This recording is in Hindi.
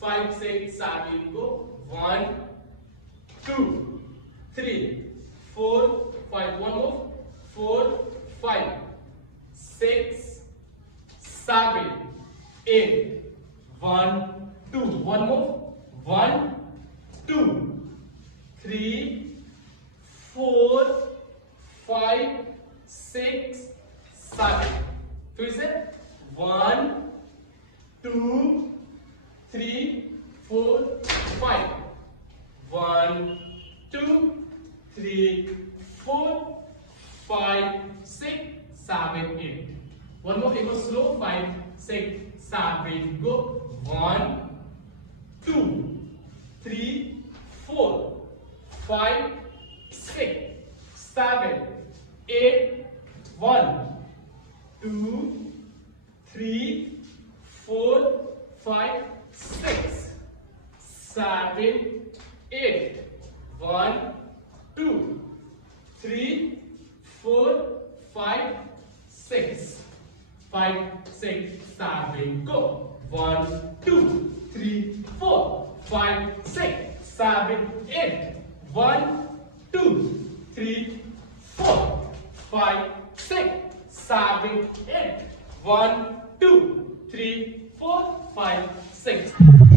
5 6 7 go 1 2 3 4 5 one more 4 5 6 7 8 1 2 one more 1 2 3 4 5 6 7 फिर से 1 2 3 4 5 1 2 3 4 5 6 7 8 one more go slow 5 6 7 go 1 2 3 4 5 6 7 8 1 2 3 4 5 6 7 8 1 2 3 4 5 6 5 6 7 go 1 2 3 4 5 6 7 8 1 2 3 4 5 6 7 8 1 2 3 4 5 6